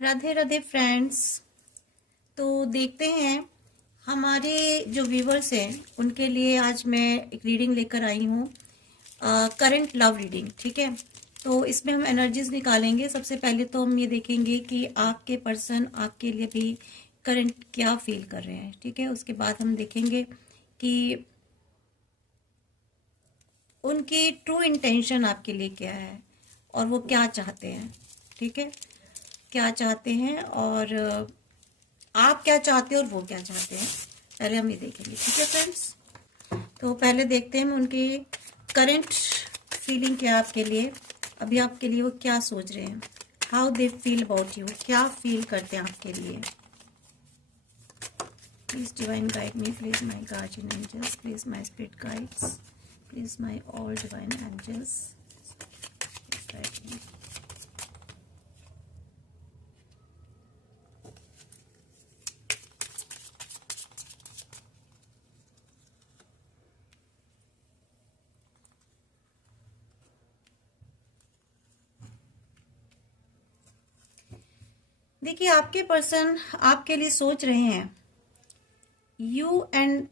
Radhe Radhe friends. तो देखते हैं हमारे जो व्यूवर्स हैं उनके लिए आज मैं एक रीडिंग लेकर आई हूँ, करंट लव रीडिंग। ठीक है, तो इसमें हम एनर्जीज निकालेंगे। सबसे पहले तो हम ये देखेंगे कि आपके पर्सन आपके लिए भी करंट क्या फील कर रहे हैं। ठीक है, उसके बाद हम देखेंगे कि उनकी ट्रू इंटेंशन आपके लिए क्या है और वो क्या चाहते हैं। ठीक है, क्या चाहते हैं और आप क्या चाहते हैं और वो क्या चाहते हैं, पहले हम ये देखेंगे। ठीक है फ्रेंड्स, तो पहले देखते हैं उनकी करंट फीलिंग क्या है आपके लिए। अभी आपके लिए वो क्या सोच रहे हैं, how they feel about you, क्या फील करते हैं आपके लिए। Please divine guide me, please my guardian angels, please my spirit guides, please my all divine angels guide me. देखिए, आपके पर्सन आपके लिए सोच रहे हैं, you and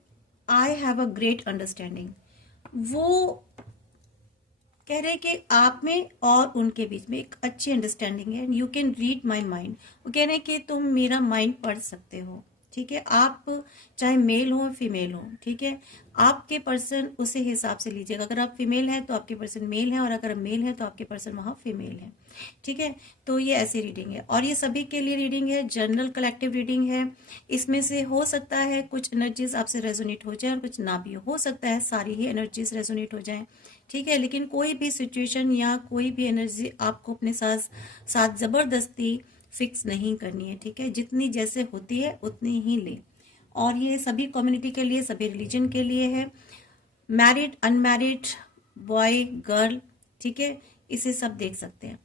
I have a great understanding. वो कह रहे हैं कि आप में और उनके बीच में एक अच्छी अंडरस्टैंडिंग है। You can read my mind. वो कह रहे हैं कि तुम मेरा माइंड पढ़ सकते हो। ठीक है, आप चाहे मेल हो फीमेल हो, ठीक है, आपके पर्सन उसी हिसाब से लीजिएगा। अगर आप फीमेल हैं तो आपके पर्सन मेल है, और अगर मेल है तो आपके पर्सन वहां फीमेल है। ठीक है, तो ये ऐसी रीडिंग है और ये सभी के लिए रीडिंग है, जनरल कलेक्टिव रीडिंग है। इसमें से हो सकता है कुछ एनर्जीज आपसे रेजोनेट हो जाए और कुछ ना भी हो सकता है सारी ही एनर्जीज रेजोनेट हो जाए। ठीक है, लेकिन कोई भी सिचुएशन या कोई भी एनर्जी आपको अपने साथ साथ जबरदस्ती फिक्स नहीं करनी है। ठीक है, जितनी जैसे होती है उतनी ही ले। और ये सभी कम्युनिटी के लिए, सभी रिलीजन के लिए है, मैरिड अनमैरिड, बॉय गर्ल। ठीक है, इसे सब देख सकते हैं।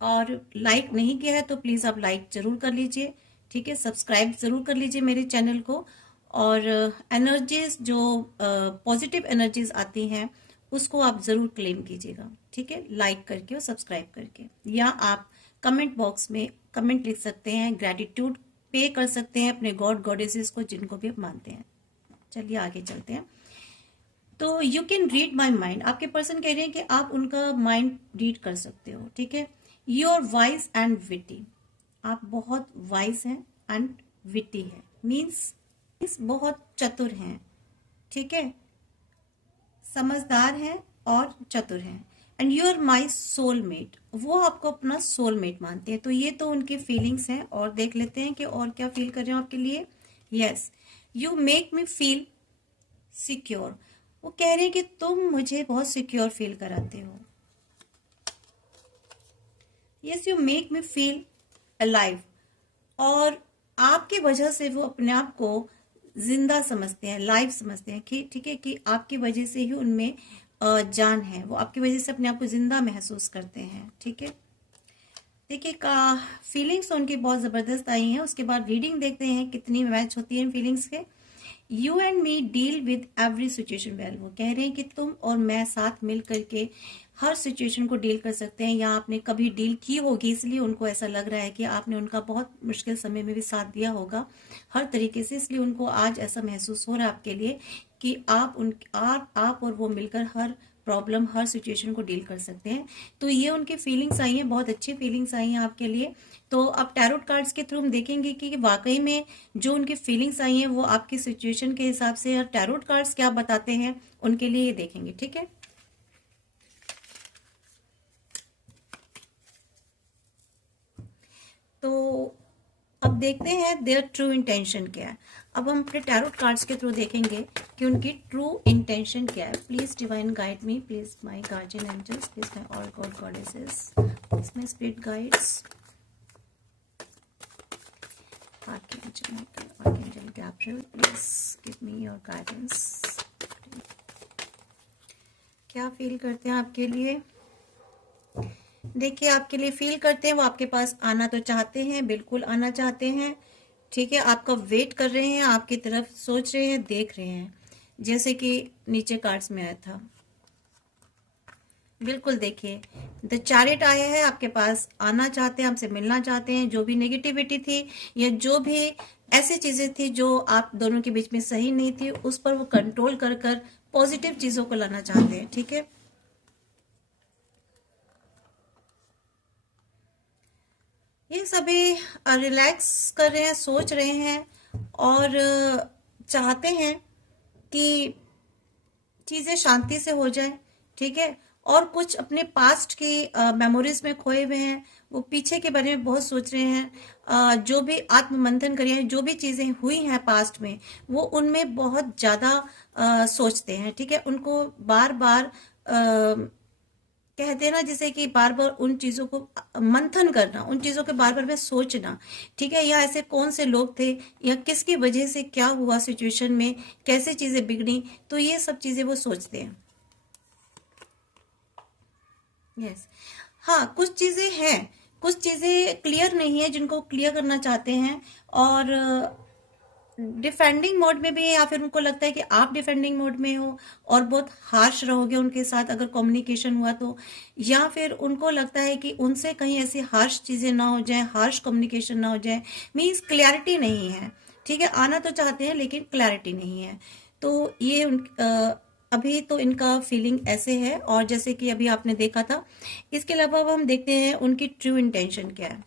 और लाइक नहीं किया है तो प्लीज आप लाइक जरूर कर लीजिए। ठीक है, सब्सक्राइब जरूर कर लीजिए मेरे चैनल को। और एनर्जीज जो पॉजिटिव एनर्जीज आती हैं उसको आप जरूर क्लेम कीजिएगा। ठीक है, लाइक करके और सब्सक्राइब करके, या आप कमेंट बॉक्स में कमेंट लिख सकते हैं, ग्रेटिट्यूड पे कर सकते हैं अपने गॉड गॉडेसेस को जिनको भी आप मानते हैं। चलिए आगे चलते हैं। तो you can read my mind, आपके पर्सन कह रहे हैं कि आप उनका माइंड रीड कर सकते हो। ठीक है, you are wise and witty, आप बहुत वाइज हैं एंड विटी है, मीन्स बहुत चतुर हैं। ठीक है, समझदार हैं और चतुर हैं। And you are my soulmate, वो आपको अपना सोलमेट मानते हैं। तो ये तो उनकी फीलिंग्स हैं, और देख लेते हैं कि और क्या फील कर रहे हो आपके लिए। Yes, you make me feel secure, वो कह रहे हैं कि तुम मुझे बहुत सिक्योर फील कराते हो। Yes, you make me feel alive, और आपकी वजह से वो अपने आप को जिंदा समझते हैं, लाइव समझते हैं। कि ठीक है, कि आपकी वजह से ही उनमें जान है, वो आपकी वजह से अपने आप को जिंदा महसूस करते हैं। ठीक है, देखिए का फीलिंग्स उनकी बहुत जबरदस्त आई हैं। उसके बाद रीडिंग देखते हैं कितनी मैच होती है इन फीलिंग्स के। You and me deal with every situation well, वो कह रहे हैं कि तुम और मैं साथ मिल करके हर सिचुएशन को डील कर सकते हैं, या आपने कभी डील की होगी इसलिए उनको ऐसा लग रहा है कि आपने उनका बहुत मुश्किल समय में भी साथ दिया होगा हर तरीके से, इसलिए उनको आज ऐसा महसूस हो रहा है आपके लिए कि आप और वो मिलकर हर प्रॉब्लम हर सिचुएशन को डील कर सकते हैं। तो ये उनकी फीलिंग्स आई हैं, बहुत अच्छी फीलिंग्स आई हैं आपके लिए। तो अब टैरोट कार्ड्स के थ्रू हम देखेंगे कि वाकई में जो उनकी फीलिंग्स आई हैं वो आपकी सिचुएशन के हिसाब से, और टैरोट कार्ड्स क्या बताते हैं उनके लिए ये देखेंगे। ठीक है, तो अब देखते हैं देयर ट्रू इंटेंशन क्या है। अब हम अपने टैरोट कार्ड्स के थ्रू देखेंगे कि उनकी ट्रू इंटेंशन क्या है। Please divine guide me, please my guardian angels, please my all god goddesses, please my spirit guides, archangel Michael, archangel Gabriel, please give me your guidance. क्या feel करते हैं आपके लिए। देखिए, आपके लिए फील करते हैं, वो आपके पास आना तो चाहते हैं, बिल्कुल आना चाहते हैं। ठीक है, आपका वेट कर रहे हैं, आपकी तरफ सोच रहे हैं, देख रहे हैं, जैसे कि नीचे कार्ड्स में आया था। बिल्कुल देखिए, द चैरिट आया है, आपके पास आना चाहते हैं, आपसे मिलना चाहते हैं। जो भी नेगेटिविटी थी या जो भी ऐसी चीजें थी जो आप दोनों के बीच में सही नहीं थी, उस पर वो कंट्रोल कर कर पॉजिटिव चीजों को लाना चाहते हैं। ठीक है, ये सभी रिलैक्स कर रहे हैं, सोच रहे हैं और चाहते हैं कि चीजें शांति से हो जाए। ठीक है, और कुछ अपने पास्ट की मेमोरीज में खोए हुए हैं, वो पीछे के बारे में बहुत सोच रहे हैं। जो भी आत्ममंथन करिए, जो भी चीजें हुई हैं पास्ट में, वो उनमें बहुत ज्यादा सोचते हैं। ठीक है, उनको बार बार कहते हैं ना, जैसे कि बार बार उन चीजों को मंथन करना, उन चीजों के बार बार में सोचना। ठीक है, या ऐसे कौन से लोग थे या किसकी वजह से क्या हुआ सिचुएशन में, कैसे चीजें बिगड़ी, तो ये सब चीजें वो सोचते हैं। यस, हाँ, कुछ चीजें हैं, कुछ चीजें क्लियर नहीं है जिनको क्लियर करना चाहते हैं, और डिफेंडिंग मोड में भी है, या फिर उनको लगता है कि आप डिफेंडिंग मोड में हो और बहुत हार्श रहोगे उनके साथ अगर कम्युनिकेशन हुआ तो, या फिर उनको लगता है कि उनसे कहीं ऐसी हार्श चीजें ना हो जाए, हार्श कम्युनिकेशन ना हो जाए। मीन्स क्लैरिटी नहीं है। ठीक है, आना तो चाहते हैं लेकिन क्लैरिटी नहीं है। तो ये अभी तो इनका फीलिंग ऐसे है, और जैसे कि अभी आपने देखा था। इसके अलावा अब हम देखते हैं उनकी ट्रू इंटेंशन क्या है।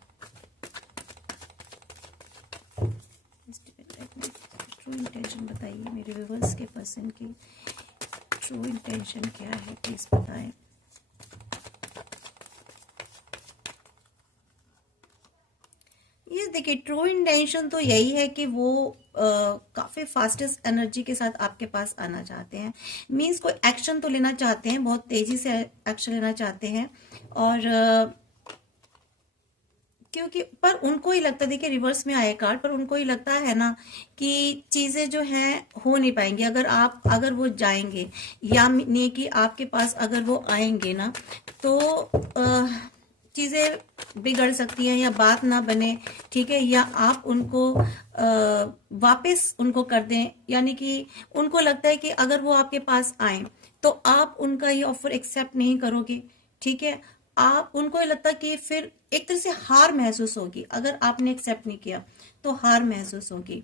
ट्रू इंटेंशन बताइए मेरे व्यूअर्स के पर्सन की ट्रू इंटेंशन क्या है, प्लीज बताएं। ये देखिए, ट्रू इंटेंशन तो यही है कि वो काफी फास्टेस्ट एनर्जी के साथ आपके पास आना चाहते हैं। मींस कोई एक्शन तो लेना चाहते हैं, बहुत तेजी से एक्शन लेना चाहते हैं। और क्योंकि पर उनको ही लगता है, देखिए रिवर्स में आए कार्ड, पर उनको ही लगता है ना कि चीजें जो हैं हो नहीं पाएंगी अगर वो जाएंगे, या नहीं कि आपके पास अगर वो आएंगे ना, तो चीजें बिगड़ सकती हैं या बात ना बने। ठीक है, या आप उनको वापस उनको कर दें, यानी कि उनको लगता है कि अगर वो आपके पास आए तो आप उनका ये ऑफर एक्सेप्ट नहीं करोगे। ठीक है, आप उनको ये लगता कि फिर एक तरह से हार महसूस होगी, अगर आपने एक्सेप्ट नहीं किया तो हार महसूस होगी।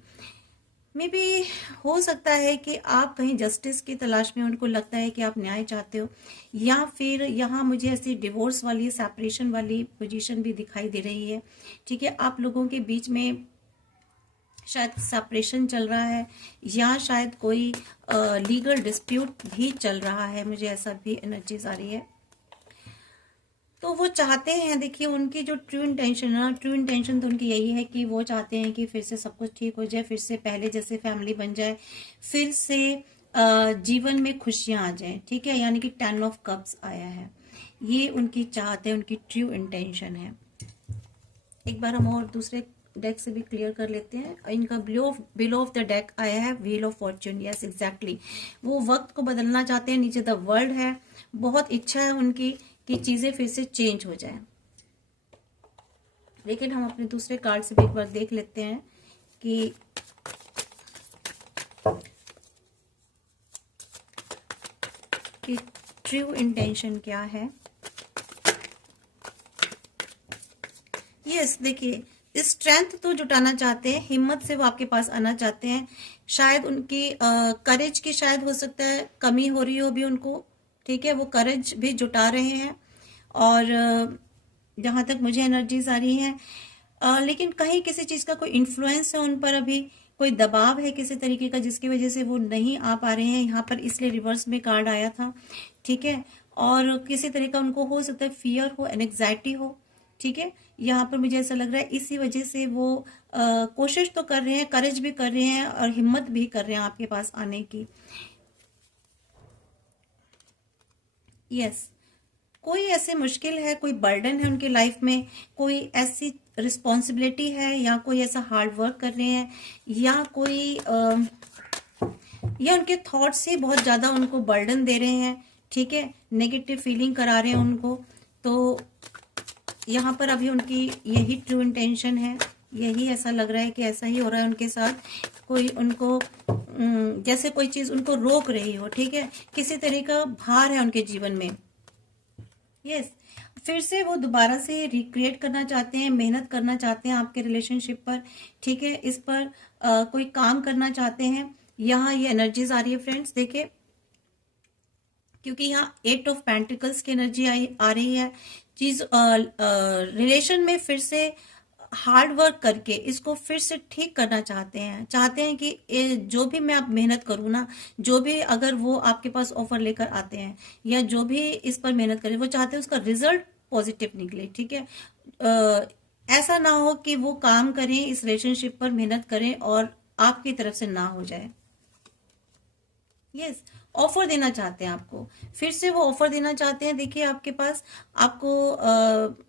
मे बी हो सकता है कि आप कहीं जस्टिस की तलाश में, उनको लगता है कि आप न्याय चाहते हो, या फिर यहाँ मुझे ऐसी डिवोर्स वाली, सेपरेशन वाली पोजीशन भी दिखाई दे रही है। ठीक है, आप लोगों के बीच में शायद सेपरेशन चल रहा है, या शायद कोई लीगल डिस्प्यूट भी चल रहा है, मुझे ऐसा भी एनर्जीज आ रही है। तो वो चाहते हैं, देखिए उनकी जो ट्रू इंटेंशन है ना, ट्रू इंटेंशन तो उनकी यही है कि वो चाहते हैं कि फिर से सब कुछ ठीक हो जाए, फिर से पहले जैसे फैमिली बन जाए, फिर से जीवन में खुशियां आ जाए। ठीक है, यानी कि 10 ऑफ कप्स आया है, ये उनकी चाहते हैं, उनकी ट्रू इंटेंशन है। एक बार हम और दूसरे डेक से भी क्लियर कर लेते हैं। इनका बिलो ऑफ द डेक आया है wheel of Fortune. Yes, exactly, वो वक्त को बदलना चाहते हैं। नीचे द वर्ल्ड है, बहुत इच्छा है उनकी कि चीजें फिर से चेंज हो जाए। लेकिन हम अपने दूसरे कार्ड से भी एक बार देख लेते हैं कि ट्रू इंटेंशन क्या है। यस, देखिए स्ट्रेंथ तो जुटाना चाहते हैं, हिम्मत से वो आपके पास आना चाहते हैं। शायद उनकी करेज की शायद हो सकता है कमी हो रही हो भी उनको। ठीक है, वो करेज भी जुटा रहे हैं, और जहां तक मुझे एनर्जीज आ रही हैं, लेकिन कहीं किसी चीज का कोई इन्फ्लुएंस है उन पर, अभी कोई दबाव है किसी तरीके का, जिसकी वजह से वो नहीं आ पा रहे हैं यहाँ पर, इसलिए रिवर्स में कार्ड आया था। ठीक है, और किसी तरह का उनको हो सकता है फियर हो, एंग्जाइटी हो। ठीक है, यहाँ पर मुझे ऐसा लग रहा है इसी वजह से वो कोशिश तो कर रहे हैं, करेज भी कर रहे हैं और हिम्मत भी कर रहे हैं आपके पास आने की। यस, कोई ऐसे मुश्किल है, कोई बर्डन है उनकी लाइफ में, कोई ऐसी रिस्पॉन्सिबिलिटी है, या कोई ऐसा हार्ड वर्क कर रहे हैं, या कोई या उनके थॉट्स ही बहुत ज्यादा उनको बर्डन दे रहे हैं। ठीक है, नेगेटिव फीलिंग करा रहे हैं उनको। तो यहाँ पर अभी उनकी यही ट्रू इंटेंशन है, यही ऐसा लग रहा है कि ऐसा ही हो रहा है उनके साथ। कोई उनको जैसे कोई चीज उनको रोक रही हो। ठीक है, किसी तरह का भार है उनके जीवन में। यस, फिर से वो दोबारा से रिक्रिएट करना चाहते हैं, मेहनत करना चाहते हैं आपके रिलेशनशिप पर, ठीक है, इस पर कोई काम करना चाहते हैं। यहाँ ये एनर्जीज आ रही है फ्रेंड्स, देखिए, क्योंकि यहाँ 8 ऑफ पेंटिकल्स की एनर्जी आ रही है। चीज रिलेशन में फिर से हार्ड वर्क करके इसको फिर से ठीक करना चाहते हैं कि जो भी मैं आप मेहनत करूँ ना, जो भी अगर वो आपके पास ऑफर लेकर आते हैं या जो भी इस पर मेहनत करें, वो चाहते हैं उसका रिजल्ट पॉजिटिव निकले, ठीक है। ऐसा ना हो कि वो काम करें, इस रिलेशनशिप पर मेहनत करें और आपकी तरफ से ना हो जाए। यस, ऑफर देना चाहते हैं आपको, फिर से वो ऑफर देना चाहते हैं। देखिए आपके पास, आपको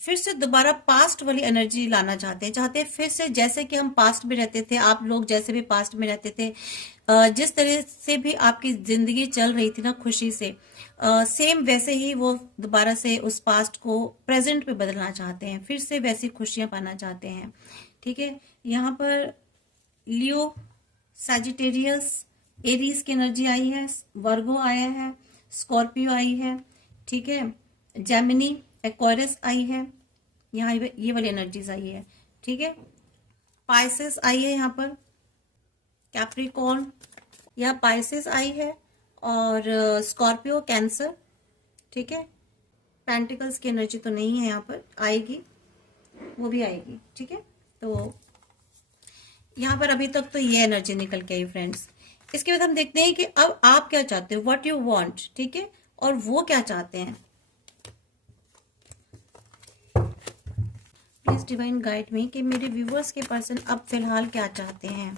फिर से दोबारा पास्ट वाली एनर्जी लाना चाहते हैं फिर से, जैसे कि हम पास्ट में रहते थे, आप लोग जैसे भी पास्ट में रहते थे, जिस तरह से भी आपकी जिंदगी चल रही थी ना खुशी से, सेम वैसे ही वो दोबारा से उस पास्ट को प्रेजेंट में बदलना चाहते हैं, फिर से वैसी खुशियां पाना चाहते हैं, ठीक है। यहाँ पर लियो, सैजिटेरियस, एरीज की एनर्जी आई है, वर्गो आया है, स्कॉर्पियो आई है, ठीक है, जेमिनी, एक्वेरियस आई है, यहाँ ये वाली एनर्जीज आई है, ठीक है। पाइसेस आई है यहाँ पर, कैप्रिकॉर्न, यहाँ पाइसेस आई है, और स्कॉर्पियो, कैंसर, ठीक है। पेंटिकल्स की एनर्जी तो नहीं है यहाँ पर, आएगी, वो भी आएगी, ठीक है। तो यहाँ पर अभी तक तो ये एनर्जी निकल के आई फ्रेंड्स। इसके बाद हम देखते हैं कि अब आप क्या चाहते हो, व्हाट यू वांट, ठीक है, और वो क्या चाहते हैं। प्लीज डिवाइन गाइड मी कि मेरे व्यूवर्स के पर्सन अब फिलहाल क्या चाहते हैं।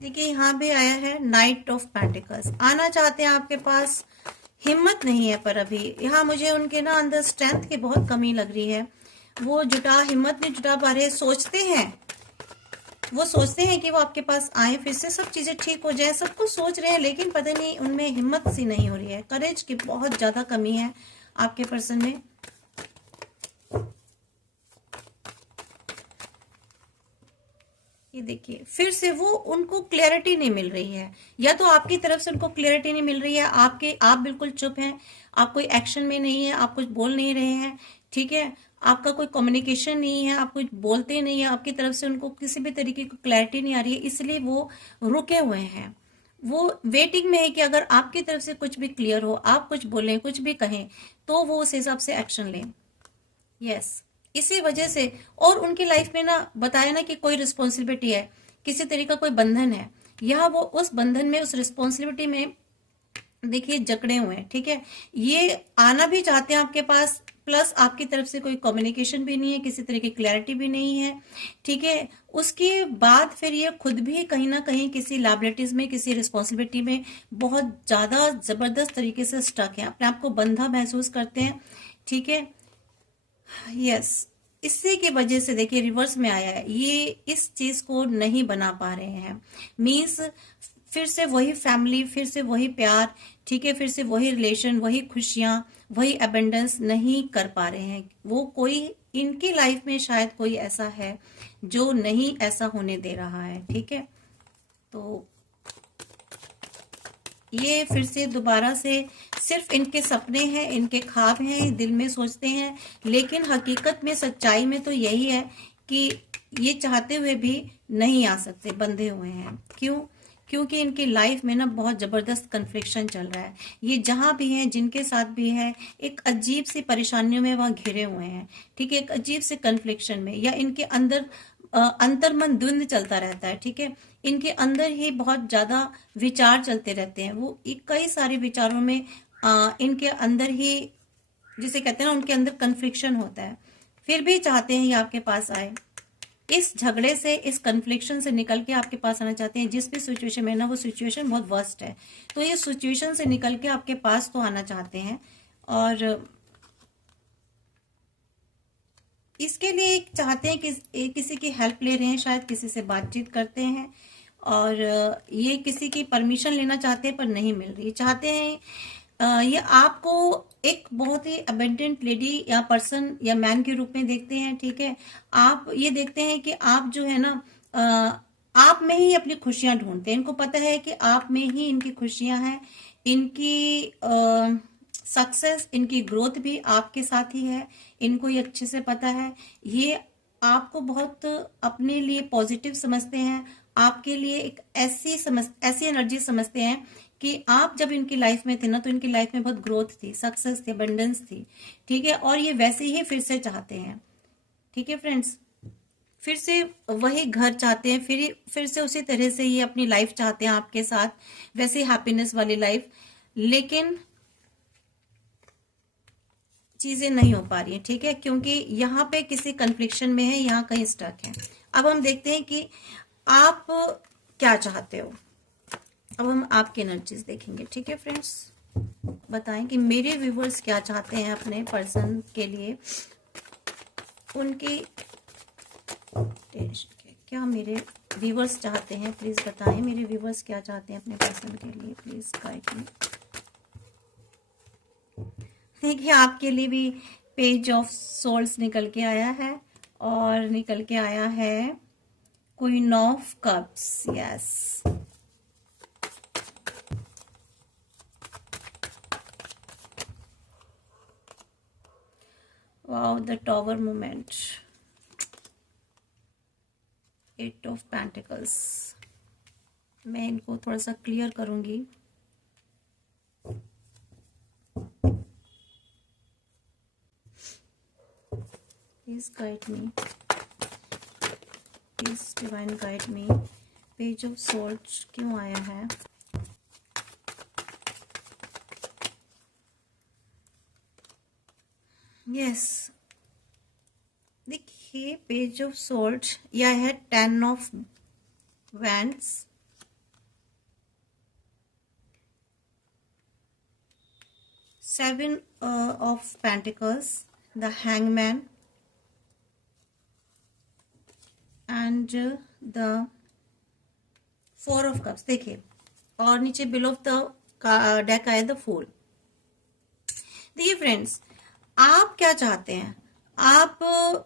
देखिए यहाँ भी आया है नाइट ऑफ पेंटिकल्स, आना चाहते हैं आपके पास, हिम्मत नहीं है पर अभी यहाँ मुझे उनके ना अंदर स्ट्रेंथ की बहुत कमी लग रही है, वो हिम्मत नहीं जुटा पा रहे। वो सोचते हैं कि वो आपके पास आए, फिर से सब चीजें ठीक हो जाए, सब कुछ सोच रहे हैं, लेकिन पता नहीं उनमें हिम्मत सी नहीं हो रही है, करेज की बहुत ज्यादा कमी है आपके पर्सन में। ये देखिए, फिर से वो उनको क्लैरिटी नहीं मिल रही है, या तो आपकी तरफ से उनको क्लैरिटी नहीं मिल रही है, आप बिल्कुल चुप हैं, आप कोई एक्शन में नहीं है, आप कुछ बोल नहीं रहे हैं, ठीक है, आपका कोई कम्युनिकेशन नहीं है, आप कुछ बोलते नहीं है, आपकी तरफ से उनको किसी भी तरीके की क्लैरिटी नहीं आ रही है, इसलिए वो रुके हुए हैं। वो वेटिंग में है कि अगर आपकी तरफ से कुछ भी क्लियर हो, आप कुछ बोलें, कुछ भी कहें, तो वो उस हिसाब से एक्शन लें। यस, इसी वजह से, और उनकी लाइफ में ना बताया ना कि कोई रिस्पॉन्सिबिलिटी है, किसी तरीके का कोई बंधन है, यहाँ वो उस बंधन में, उस रिस्पॉन्सिबिलिटी में देखिए जकड़े हुए हैं, ठीक है। ये आना भी चाहते हैं आपके पास, प्लस आपकी तरफ से कोई कम्युनिकेशन भी नहीं है, किसी तरह की क्लैरिटी भी नहीं है, ठीक है। उसके बाद फिर ये खुद भी कहीं ना कहीं किसी लायबिलिटीज में, किसी रिस्पॉन्सिबिलिटी में बहुत ज्यादा जबरदस्त तरीके से स्टक है, अपने आप को बंधा महसूस करते हैं, ठीक है। यस, इसी की वजह से देखिए रिवर्स में आया है, ये इस चीज को नहीं बना पा रहे हैं, मीन्स फिर से वही फैमिली, फिर से वही प्यार, ठीक है, फिर से वही रिलेशन, वही खुशियां, वही अबेंडेंस नहीं कर पा रहे हैं। वो कोई इनकी लाइफ में शायद कोई ऐसा है जो नहीं ऐसा होने दे रहा है, ठीक है। तो ये फिर से दोबारा से सिर्फ इनके सपने हैं, इनके ख्वाब हैं, दिल में सोचते हैं, लेकिन हकीकत में, सच्चाई में तो यही है कि ये चाहते हुए भी नहीं आ सकते, बंधे हुए हैं। क्यों? क्योंकि इनकी लाइफ में ना बहुत जबरदस्त कन्फ्लिक्शन चल रहा है। ये जहां भी हैं, जिनके साथ भी है, एक अजीब सी परेशानियों में वहां घिरे हुए हैं, ठीक है, एक अजीब से कन्फ्लिक्शन में, या इनके अंदर अंतर्मन द्वंद चलता रहता है, ठीक है। इनके अंदर ही बहुत ज्यादा विचार चलते रहते हैं, वो कई सारे विचारों में इनके अंदर ही, जिसे कहते हैं ना, उनके अंदर कन्फ्लिक्शन होता है, फिर भी चाहते हैं ये आपके पास आए, इस झगड़े से, इस कन्फ्लिक्शन से निकल के आपके पास आना चाहते हैं। जिस भी सिचुएशन में ना, वो सिचुएशन बहुत वर्स्ट है, तो ये सिचुएशन से निकल के आपके पास तो आना चाहते हैं, और इसके लिए चाहते हैं कि किसी की हेल्प ले रहे हैं, शायद किसी से बातचीत करते हैं, और ये किसी की परमिशन लेना चाहते हैं पर नहीं मिल रही, चाहते हैं ये आपको एक बहुत ही अबेंडेंट लेडी या पर्सन या मैन के रूप में देखते हैं, ठीक है। आप ये देखते हैं कि आप जो है ना, आप में ही अपनी खुशियां ढूंढते हैं। इनको पता है कि आप में ही इनकी खुशियां हैं, इनकी सक्सेस, इनकी ग्रोथ भी आपके साथ ही है। इनको ये अच्छे से पता है। ये आपको बहुत अपने लिए पॉजिटिव समझते हैं। आपके लिए एक ऐसी एनर्जी समझते हैं कि आप जब इनकी लाइफ में थे ना, तो इनकी लाइफ में बहुत ग्रोथ थी, सक्सेस थी, अबंडेंस थी, ठीक है। और ये वैसे ही फिर से चाहते हैं, ठीक है फ्रेंड्स। फिर से वही घर चाहते हैं, फिर से उसी तरह से ये अपनी लाइफ चाहते हैं आपके साथ, वैसे हैप्पीनेस वाली लाइफ। लेकिन चीजें नहीं हो पा रही है, ठीक है, क्योंकि यहाँ पे किसी कन्फ्लिक्शन में है, यहाँ कहीं स्टक है। अब हम देखते हैं कि आप क्या चाहते हो। अब हम आपकी एनर्जीज देखेंगे, ठीक है फ्रेंड्स। बताएं कि मेरे व्यूवर्स क्या चाहते हैं अपने पर्सन के लिए। उनकी क्या मेरे व्यूवर्स चाहते हैं, प्लीज बताएं मेरे व्यूवर्स क्या चाहते हैं अपने पर्सन के लिए, प्लीज गाइड मी। देखिए आपके लिए भी पेज ऑफ सोल्स निकल के आया है, और निकल के आया है queen of cups. Yes, wow, the tower moment, 8 of pentacles. मैं इनको थोड़ा सा क्लियर करूंगी। Please guide me, please divine guide me. Page of souls क्यों आया है? यस, देखिए पेज ऑफ सोल्स, यह है 10 of wands, 7 of pentacles, the hangman and the 4 of cups. देखिए, और नीचे बिलो ऑफ द डेक आया द फूल। देखिए फ्रेंड्स, आप क्या चाहते हैं? आप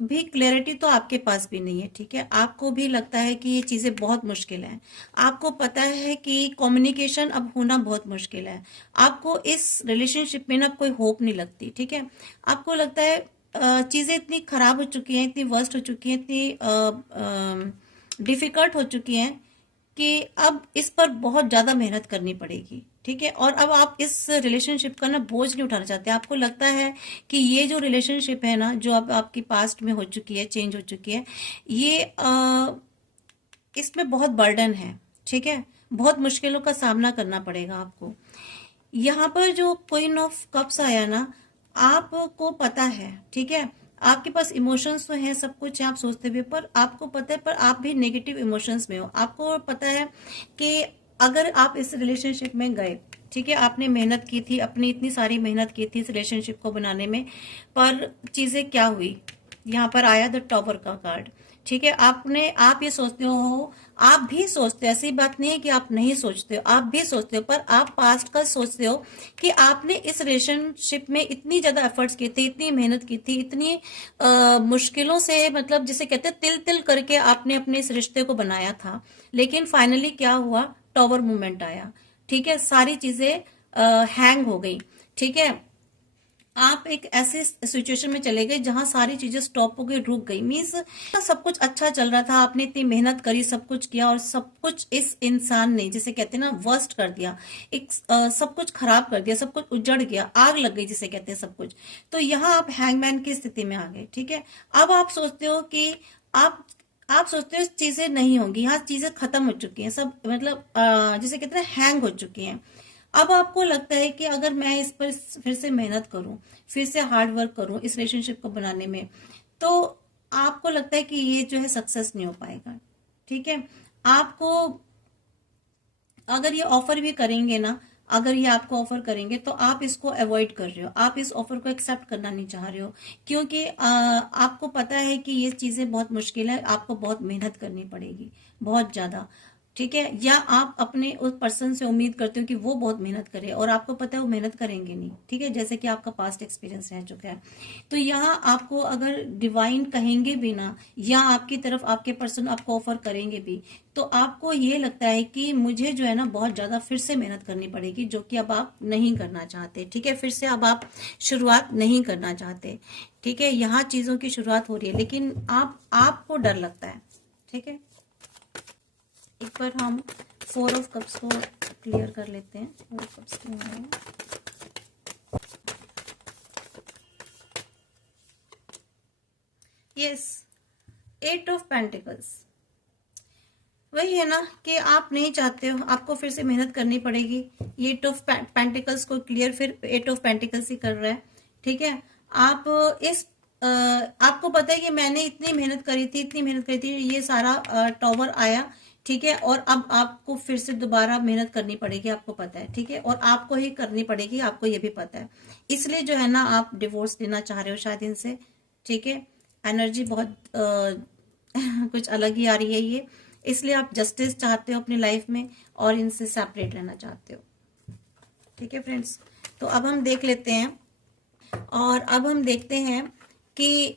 भी क्लैरिटी तो आपके पास भी नहीं है, ठीक है। आपको भी लगता है कि ये चीजें बहुत मुश्किल हैं। आपको पता है कि कम्युनिकेशन अब होना बहुत मुश्किल है। आपको इस रिलेशनशिप में ना कोई होप नहीं लगती, ठीक है। आपको लगता है चीजें इतनी खराब हो चुकी हैं, इतनी वर्स्ट हो चुकी हैं, इतनी डिफिकल्ट हो चुकी हैं कि अब इस पर बहुत ज्यादा मेहनत करनी पड़ेगी, ठीक है। और अब आप इस रिलेशनशिप का ना बोझ नहीं उठाना चाहते। आपको लगता है कि ये जो रिलेशनशिप है ना, जो अब आपकी पास्ट में हो चुकी है, चेंज हो चुकी है, ये इसमें बहुत बर्डन है, ठीक है। बहुत मुश्किलों का सामना करना पड़ेगा आपको। यहाँ पर जो क्वीन ऑफ कप्स आया ना, आपको पता है, ठीक है, आपके पास इमोशंस तो हैं, सब कुछ है, आप सोचते हुए, पर आपको पता है, पर आप भी नेगेटिव इमोशंस में हो। आपको पता है कि अगर आप इस रिलेशनशिप में गए, ठीक है, आपने मेहनत की थी, अपनी इतनी सारी मेहनत की थी इस रिलेशनशिप को बनाने में, पर चीजें क्या हुई? यहाँ पर आया द टॉवर का कार्ड, ठीक है। आप ये सोचते हो, आप भी सोचते हो, ऐसी बात नहीं है कि आप नहीं सोचते हो, आप भी सोचते हो, पर आप पास्ट का सोचते हो कि आपने इस रिलेशनशिप में इतनी ज्यादा एफर्ट्स किए थे, इतनी मेहनत की थी, इतनी मुश्किलों से, मतलब जिसे कहते हैं तिल तिल करके आपने अपने इस रिश्ते को बनाया था। लेकिन फाइनली क्या हुआ? टॉवर मूवमेंट आया, ठीक है, सारी चीजें हैंग हो गई, ठीक है। आप एक ऐसे सिचुएशन में चले गए जहां सारी चीजें स्टॉप हो गई, रुक गई। मीन्स सब कुछ अच्छा चल रहा था, आपने इतनी मेहनत करी, सब कुछ किया, और सब कुछ इस इंसान ने, जिसे कहते हैं ना, वर्स्ट कर दिया, एक सब कुछ खराब कर दिया, सब कुछ उजड़ गया, आग लग गई जिसे कहते हैं सब कुछ। तो यहाँ आप हैंगमैन की स्थिति में आ गए, ठीक है। अब आप सोचते हो कि आप सोचते हो चीजें नहीं होंगी, यहाँ चीजें खत्म हो चुकी हैं सब, मतलब जिसे कहते हैं हैंग हो चुकी हैं। अब आपको लगता है कि अगर मैं इस पर फिर से मेहनत करूं, फिर से हार्ड वर्क करूं इस रिलेशनशिप को बनाने में, तो आपको लगता है कि ये जो है सक्सेस नहीं हो पाएगा, ठीक है। आपको अगर ये ऑफर भी करेंगे ना, अगर ये आपको ऑफर करेंगे, तो आप इसको अवॉइड कर रहे हो, आप इस ऑफर को एक्सेप्ट करना नहीं चाह रहे हो, क्योंकि आपको पता है कि ये चीजें बहुत मुश्किल है, आपको बहुत मेहनत करनी पड़ेगी, बहुत ज्यादा। ठीक है, या आप अपने उस पर्सन से उम्मीद करते हो कि वो बहुत मेहनत करे और आपको पता है वो मेहनत करेंगे नहीं, ठीक है, जैसे कि आपका पास्ट एक्सपीरियंस रह चुका है। तो यहाँ आपको अगर डिवाइन कहेंगे भी ना, या आपकी तरफ आपके पर्सन आपको ऑफर करेंगे भी, तो आपको ये लगता है कि मुझे जो है ना बहुत ज्यादा फिर से मेहनत करनी पड़ेगी, जो कि अब आप नहीं करना चाहते, ठीक है, फिर से अब आप शुरुआत नहीं करना चाहते, ठीक है, यहाँ चीजों की शुरुआत हो रही है, लेकिन आपको डर लगता है, ठीक है। एक बार हम 4 ऑफ कप्स को क्लियर कर लेते हैं। 4 ऑफ कप्स क्यों है? Yes, 8 of pentacles. वही है ना कि आप नहीं चाहते हो, आपको फिर से मेहनत करनी पड़ेगी। ये 8 ऑफ पेंटिकल्स को क्लियर फिर 8 ऑफ पेंटिकल्स ही कर रहा है, ठीक है। आप इस आपको पता है कि मैंने इतनी मेहनत करी थी, इतनी मेहनत करी थी, ये सारा टॉवर आया, ठीक है, और अब आपको फिर से दोबारा मेहनत करनी पड़ेगी, आपको पता है, ठीक है, और आपको ही करनी पड़ेगी, आपको ये भी पता है। इसलिए जो है ना आप डिवोर्स लेना चाह रहे हो शायद इनसे, ठीक है। एनर्जी बहुत कुछ अलग ही आ रही है ये, इसलिए आप जस्टिस चाहते हो अपनी लाइफ में और इनसे सेपरेट रहना चाहते हो, ठीक है फ्रेंड्स। तो अब हम देख लेते हैं, और अब हम देखते हैं कि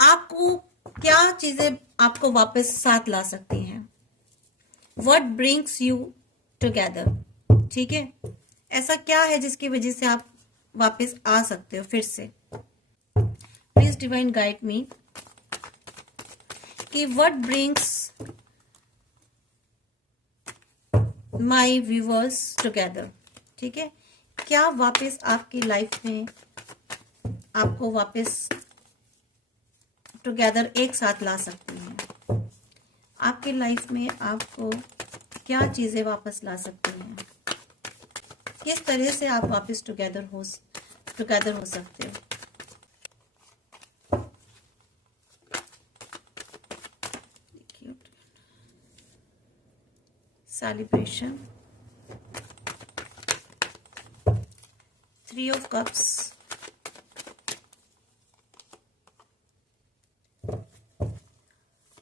आपको क्या चीजें आपको वापस साथ ला सकती हैं। What brings you together, ठीक है, ऐसा क्या है जिसकी वजह से आप वापस आ सकते हो फिर से। प्लीज डिवाइन गाइड मी कि what brings my viewers together, ठीक है, क्या वापस आपकी लाइफ में आपको वापस टुगेदर एक साथ ला सकती हैं। आपकी लाइफ में आपको क्या चीजें वापस ला सकती हैं, किस तरह से आप वापस टुगेदर हो सकते हो। Celebration, 3 of cups,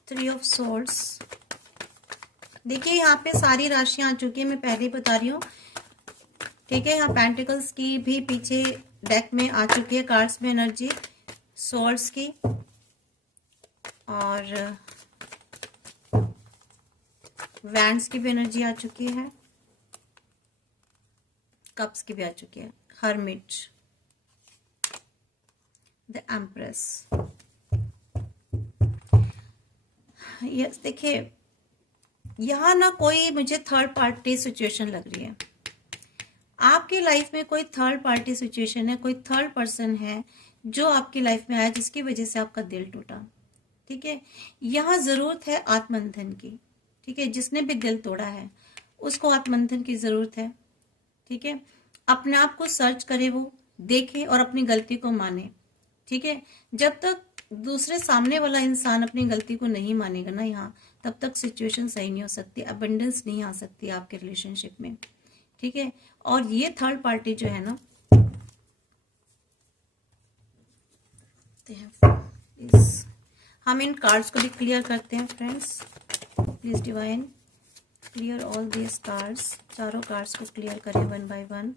three of swords. देखिए यहाँ पे सारी राशियां आ चुकी है, मैं पहले ही बता रही हूँ, ठीक है। यहाँ पेंटिकल्स की भी पीछे डेक में आ चुकी है, कार्ड्स में एनर्जी, सोर्ड्स की, और वैंड्स की भी एनर्जी आ चुकी है, कप्स की भी आ चुकी है, हर्मिट, द एम्प्रेस। यस, देखिए यहाँ ना कोई मुझे थर्ड पार्टी सिचुएशन लग रही है। आपकी लाइफ में कोई थर्ड पार्टी सिचुएशन है, कोई थर्ड पर्सन है जो आपकी लाइफ में आया जिसकी वजह से आपका दिल टूटा, ठीक है। यहाँ जरूरत है आत्ममंथन की, ठीक है, जिसने भी दिल तोड़ा है उसको आत्ममंथन की जरूरत है, ठीक है। अपने आप को सर्च करे, वो देखे और अपनी गलती को माने, ठीक है। जब तक दूसरे सामने वाला इंसान अपनी गलती को नहीं मानेगा ना यहाँ, तब तक सिचुएशन सही नहीं हो सकती, अबंडेंस नहीं आ सकती आपके रिलेशनशिप में, ठीक है। और ये थर्ड पार्टी जो है ना, हम इन कार्ड्स को भी क्लियर करते हैं friends. Please divine clear all these cards, चारों कार्ड्स को क्लियर करें one by one.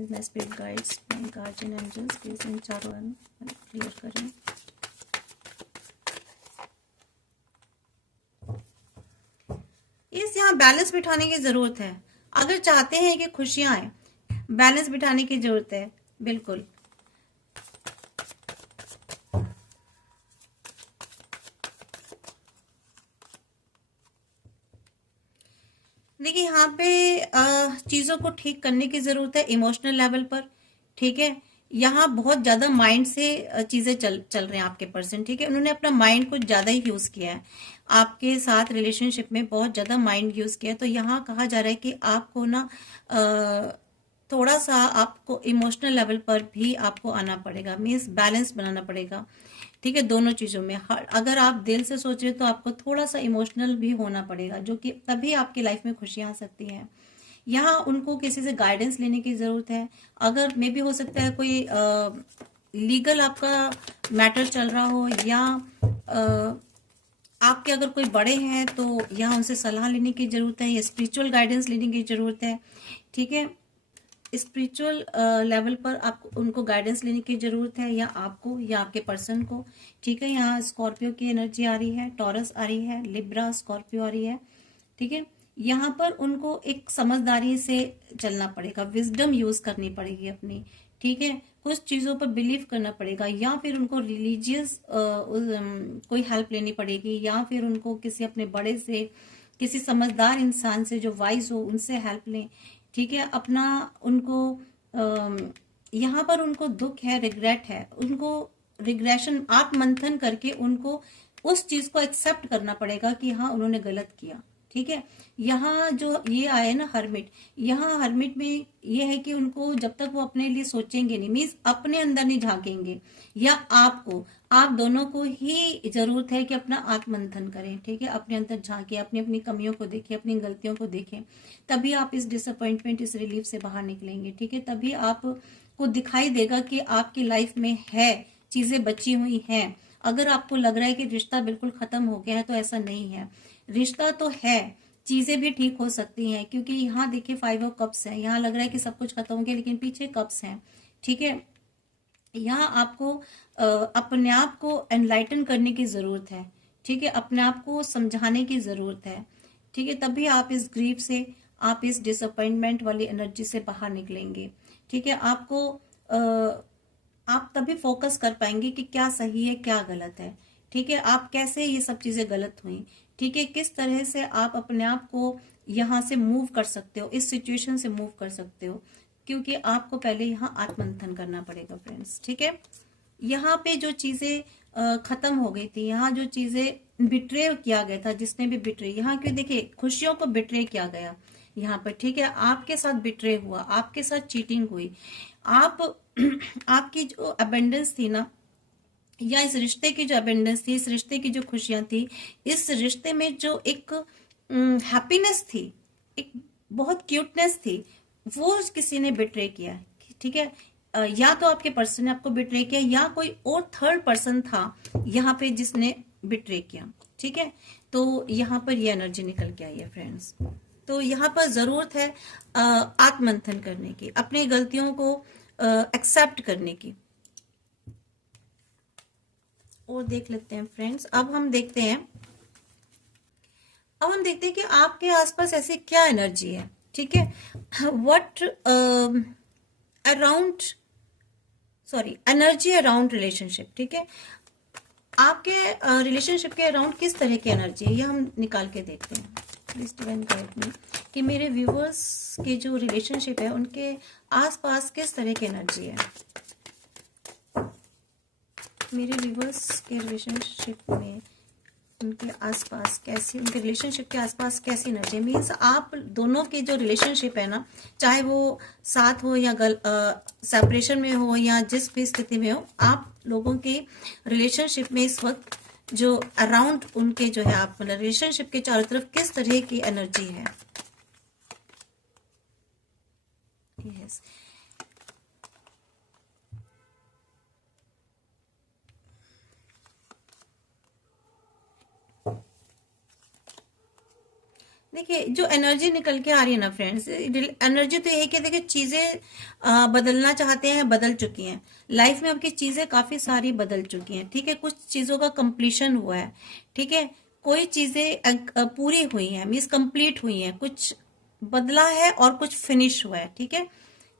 My spirit guides, my guardian angels, please इन चारों क्लियर करें। इस यहाँ बैलेंस बिठाने की जरूरत है, अगर चाहते हैं कि खुशियां आए, बैलेंस बिठाने की जरूरत है, बिल्कुल। देखिए यहाँ पे चीजों को ठीक करने की जरूरत है इमोशनल लेवल पर, ठीक है। यहाँ बहुत ज्यादा माइंड से चीजें चल रहे हैं आपके पर्सन, ठीक है। उन्होंने अपना माइंड कुछ ज्यादा ही यूज किया है आपके साथ रिलेशनशिप में, बहुत ज्यादा माइंड यूज किया है। तो यहाँ कहा जा रहा है कि आपको ना थोड़ा सा आपको इमोशनल लेवल पर भी आपको आना पड़ेगा, मीन्स बैलेंस बनाना पड़ेगा, ठीक है, दोनों चीजों में। अगर आप दिल से सोच रहे हो तो आपको थोड़ा सा इमोशनल भी होना पड़ेगा, जो कि तभी आपकी लाइफ में खुशियां आ सकती हैं। यहाँ उनको किसी से गाइडेंस लेने की जरूरत है, अगर मे भी हो सकता है कोई लीगल आपका मैटर चल रहा हो, या आपके अगर कोई बड़े हैं तो यहाँ उनसे सलाह लेने की जरूरत है या स्पिरिचुअल गाइडेंस लेने की जरूरत है। ठीक है, स्पिरिचुअल लेवल पर आपको उनको गाइडेंस लेने की जरूरत है, या आपको या आपके पर्सन को। ठीक है, यहाँ स्कॉर्पियो की एनर्जी आ रही है, टॉरस आ रही है, लिब्रा, स्कॉर्पियो आ रही है। ठीक है, यहाँ पर उनको एक समझदारी से चलना पड़ेगा, विजडम यूज करनी पड़ेगी अपनी। ठीक है, कुछ चीजों पर बिलीव करना पड़ेगा, या फिर उनको रिलीजियस कोई हेल्प लेनी पड़ेगी, या फिर उनको किसी अपने बड़े से, किसी समझदार इंसान से जो वाइज हो उनसे हेल्प लें। ठीक है, अपना उनको यहाँ पर उनको दुख है, रिग्रेट है, उनको रिग्रेशन आप मंथन करके उनको उस चीज को एक्सेप्ट करना पड़ेगा कि हाँ उन्होंने गलत किया। ठीक है, यहाँ जो ये आए ना हर्मिट, यहाँ हर्मिट में ये है कि उनको जब तक वो अपने लिए सोचेंगे नहीं, मीन्स अपने अंदर नहीं झांकेंगे, या आपको, आप दोनों को ही जरूरत है कि अपना आत्ममंथन करें। ठीक है, अपने अंदर झांके, अपनी अपनी कमियों को देखें, अपनी गलतियों को देखें, तभी आप इस डिसअपॉइंटमेंट, इस रिलीफ से बाहर निकलेंगे। ठीक है, तभी आपको दिखाई देगा कि आपकी लाइफ में है, चीजें बची हुई हैं। अगर आपको लग रहा है कि रिश्ता बिल्कुल खत्म हो गया है, तो ऐसा नहीं है, रिश्ता तो है, चीजें भी ठीक हो सकती हैं। क्योंकि यहाँ देखिए 5 ऑफ कप्स है, यहाँ लग रहा है कि सब कुछ खत्म हो गया, लेकिन पीछे कप्स हैं। ठीक है, यहाँ आपको अपने आप को एनलाइटन करने की जरूरत है। ठीक है, अपने आप को समझाने की जरूरत है। ठीक है, तभी आप इस ग्रीफ से, आप इस डिसअपॉइंटमेंट वाली एनर्जी से बाहर निकलेंगे। ठीक है, आपको आप तभी फोकस कर पाएंगे कि क्या सही है, क्या गलत है। ठीक है, आप कैसे ये सब चीजें गलत हुई। ठीक है, किस तरह से आप अपने आप को यहाँ से मूव कर सकते हो, इस सिचुएशन से मूव कर सकते हो, क्योंकि आपको पहले यहाँ आत्ममंथन करना पड़ेगा फ्रेंड्स। ठीक है, यहाँ पे जो चीजें खत्म हो गई थी, यहाँ जो चीजें बिट्रे किया गया था, जिसने भी बिट्रे, यहाँ क्यों देखिए खुशियों को बिट्रे किया गया यहाँ पर। ठीक है, आपके साथ बिट्रे हुआ, आपके साथ चीटिंग हुई, आप आपकी जो अबेंडेंस थी ना, या इस रिश्ते की जो अबेंडेंस थी, इस रिश्ते की जो खुशियां थी, इस रिश्ते में जो एक हैप्पीनेस थी, एक बहुत क्यूटनेस थी, वो किसी ने बिट्रे किया। ठीक है, या तो आपके पर्सन ने आपको बिट्रे किया, या कोई और थर्ड पर्सन था यहाँ पे जिसने बिट्रे किया। ठीक है, तो यहाँ पर ये एनर्जी निकल के आई है फ्रेंड्स। तो यहाँ पर जरूरत है आत्ममंथन करने की, अपनी गलतियों को एक्सेप्ट करने की। और देख लेते हैं फ्रेंड्स, अब हम देखते हैं कि आपके आसपास ऐसी क्या एनर्जी है। ठीक है, what around, sorry, energy around relationship. ठीक है, आपके रिलेशनशिप के अराउंड किस तरह की एनर्जी है, ये हम निकाल के देखते हैं। प्लीज डिवाइन गाइड मी कि मेरे व्यूवर्स के जो रिलेशनशिप है उनके आसपास किस तरह की एनर्जी है। मेरे व्यूवर्स के रिलेशनशिप में उनके आसपास कैसी, उनके रिलेशनशिप के आसपास कैसी एनर्जी, मीन्स आप दोनों के जो रिलेशनशिप है ना, चाहे वो साथ हो या सेपरेशन में हो या जिस भी स्थिति में हो, आप लोगों के रिलेशनशिप में इस वक्त जो अराउंड उनके जो है, आप मतलब रिलेशनशिप के चारों तरफ किस तरह की एनर्जी है। यस, देखिए जो एनर्जी निकल के आ रही है ना फ्रेंड्स, एनर्जी तो यही कि देखिए चीजें बदलना चाहते हैं, बदल चुकी हैं लाइफ में, आपकी चीजें काफी सारी बदल चुकी हैं। ठीक है, कुछ चीजों का कंप्लीशन हुआ है। ठीक है, कोई चीजें पूरी हुई हैं, मीन्स कंप्लीट हुई हैं, कुछ बदला है और कुछ फिनिश हुआ है। ठीक है,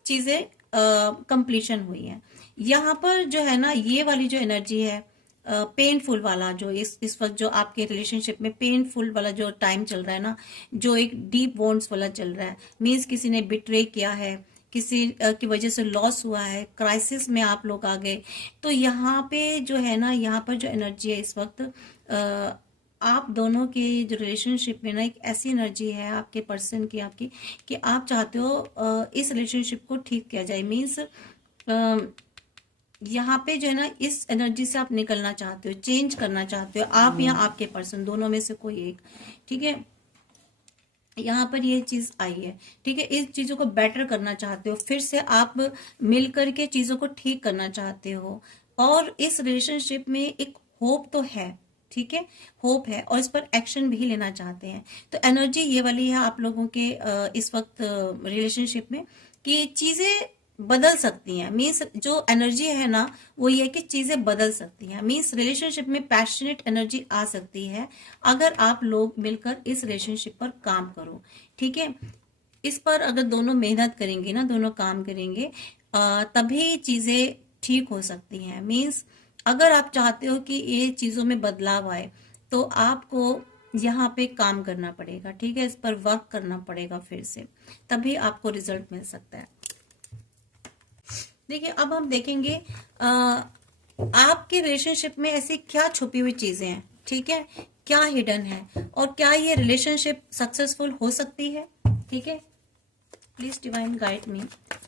चीजें कंप्लीशन हुई है। यहाँ पर जो है ना, ये वाली जो एनर्जी है पेनफुल वाला, जो इस वक्त जो आपके रिलेशनशिप में पेनफुल वाला जो टाइम चल रहा है ना, जो एक डीप बॉन्ड्स वाला चल रहा है, मीन्स किसी ने बिट्रे किया है, किसी की वजह से लॉस हुआ है, क्राइसिस में आप लोग आ गए। तो यहाँ पे जो है ना, यहाँ पर जो एनर्जी है इस वक्त आप दोनों के जो रिलेशनशिप में ना, एक ऐसी एनर्जी है आपके पर्सन की, आपकी, कि आप चाहते हो इस रिलेशनशिप को ठीक किया जाए। मीन्स यहाँ पे जो है ना, इस एनर्जी से आप निकलना चाहते हो, चेंज करना चाहते हो, आप या आपके पर्सन, दोनों में से कोई एक। ठीक है, यहाँ पर ये चीज आई है। ठीक है, इस चीजों को बेटर करना चाहते हो, फिर से आप मिलकर के चीजों को ठीक करना चाहते हो, और इस रिलेशनशिप में एक होप तो है। ठीक है, होप है और इस पर एक्शन भी लेना चाहते हैं। तो एनर्जी ये वाली है आप लोगों के इस वक्त रिलेशनशिप में कि चीजें बदल सकती हैं। मीन्स जो एनर्जी है ना वो ये है कि चीजें बदल सकती हैं। मीन्स रिलेशनशिप में पैशनेट एनर्जी आ सकती है अगर आप लोग मिलकर इस रिलेशनशिप पर काम करो, ठीक है। इस पर अगर दोनों मेहनत करेंगे ना, दोनों काम करेंगे, तभी चीजें ठीक हो सकती हैं। मीन्स अगर आप चाहते हो कि ये चीजों में बदलाव आए तो आपको यहाँ पे काम करना पड़ेगा, ठीक है, इस पर वर्क करना पड़ेगा फिर से, तभी आपको रिजल्ट मिल सकता है। देखिए अब हम देखेंगे आपके रिलेशनशिप में ऐसी क्या छुपी हुई चीजें हैं, ठीक है, क्या हिडन है और क्या ये रिलेशनशिप सक्सेसफुल हो सकती है, ठीक है। प्लीज डिवाइन गाइड मी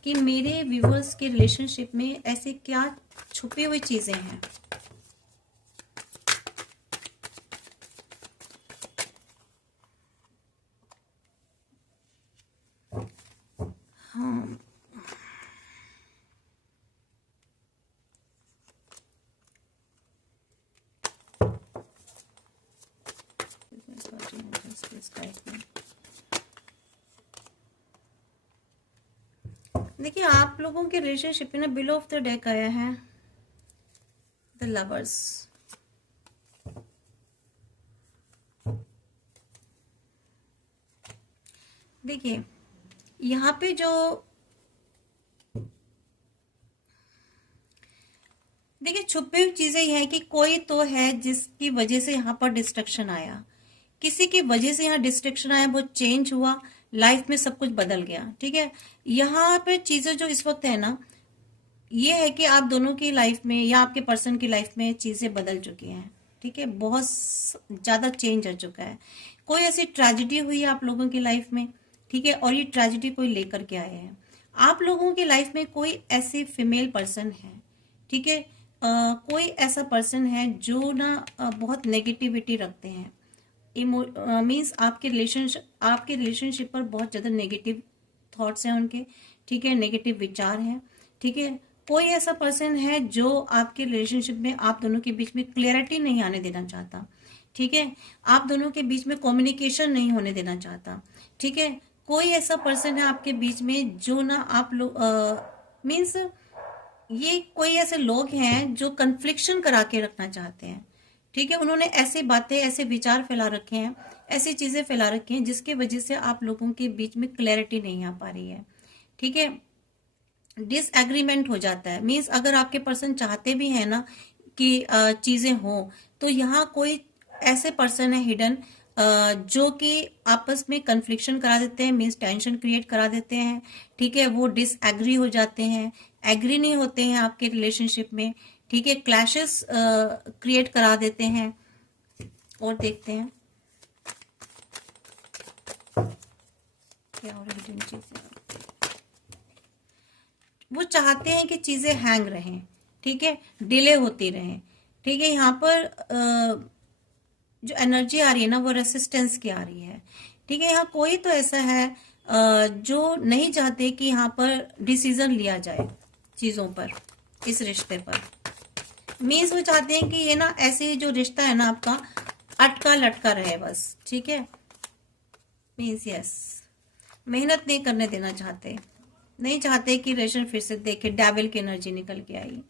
कि मेरे व्यूअर्स के रिलेशनशिप में ऐसे क्या छुपी हुई चीजें हैं। हाँ, देखिए आप लोगों के रिलेशनशिप में ना बिलो ऑफ द डेक आया है द लवर्स। देखिए यहाँ पे जो देखिए छुपी हुई चीजें यह है कि कोई तो है जिसकी वजह से यहाँ पर डिस्ट्रक्शन आया, किसी की वजह से यहाँ डिस्ट्रक्शन आया, वो चेंज हुआ, लाइफ में सब कुछ बदल गया, ठीक है। यहाँ पे चीजें जो इस वक्त है ना ये है कि आप दोनों की लाइफ में या आपके पर्सन की लाइफ में चीजें बदल चुकी हैं, ठीक है, बहुत ज्यादा चेंज हो चुका है। कोई ऐसी ट्रेजेडी हुई है आप लोगों की लाइफ में, ठीक है, और ये ट्रेजेडी कोई लेकर के आए हैं। आप लोगों की लाइफ में कोई ऐसी फीमेल पर्सन है, ठीक है, कोई ऐसा पर्सन है जो ना बहुत नेगेटिविटी रखते हैं, मीन्स आपके रिलेशनशिप पर बहुत ज्यादा नेगेटिव थॉट्स हैं उनके, ठीक है, नेगेटिव विचार हैं, ठीक है। कोई ऐसा पर्सन है जो आपके रिलेशनशिप में आप दोनों के बीच में क्लियरिटी नहीं आने देना चाहता, ठीक है, आप दोनों के बीच में कम्युनिकेशन नहीं होने देना चाहता, ठीक है। कोई ऐसा पर्सन है आपके बीच में जो ना आप लोग मीन्स ये कोई ऐसे लोग हैं जो कन्फ्लिक्शन करा के रखना चाहते हैं, ठीक है। उन्होंने ऐसे बातें, ऐसे विचार फैला रखे हैं, ऐसी चीजें फैला रखी हैं जिसकी वजह से आप लोगों के बीच में क्लैरिटी नहीं आ पा रही है, ठीक है। डिसएग्रीमेंट हो जाता है। मीन्स अगर आपके पर्सन चाहते भी हैं ना कि चीजें हो, तो यहाँ कोई ऐसे पर्सन है हिडन जो कि आपस में कन्फ्लिक्शन करा देते हैं, मीन्स टेंशन क्रिएट करा देते हैं, ठीक है। वो डिसएग्री हो जाते हैं, एग्री नहीं होते हैं आपके रिलेशनशिप में, ठीक है, क्लैशेस क्रिएट करा देते हैं। और देखते हैं क्या और हिडन चीजें। वो चाहते हैं कि चीजें हैंग रहें, ठीक है, डिले होती रहें, ठीक है। यहाँ पर जो एनर्जी आ रही है ना वो रेसिस्टेंस की आ रही है, ठीक है। यहाँ कोई तो ऐसा है जो नहीं चाहते कि यहाँ पर डिसीजन लिया जाए चीजों पर, इस रिश्ते पर। मीन्स वो चाहते हैं कि ये ना ऐसे जो रिश्ता है ना आपका अटका लटका रहे बस, ठीक है। मीन्स यस, मेहनत नहीं करने देना चाहते, नहीं चाहते कि रिलेशन फिर से देखे, डेविल की एनर्जी निकल के आई।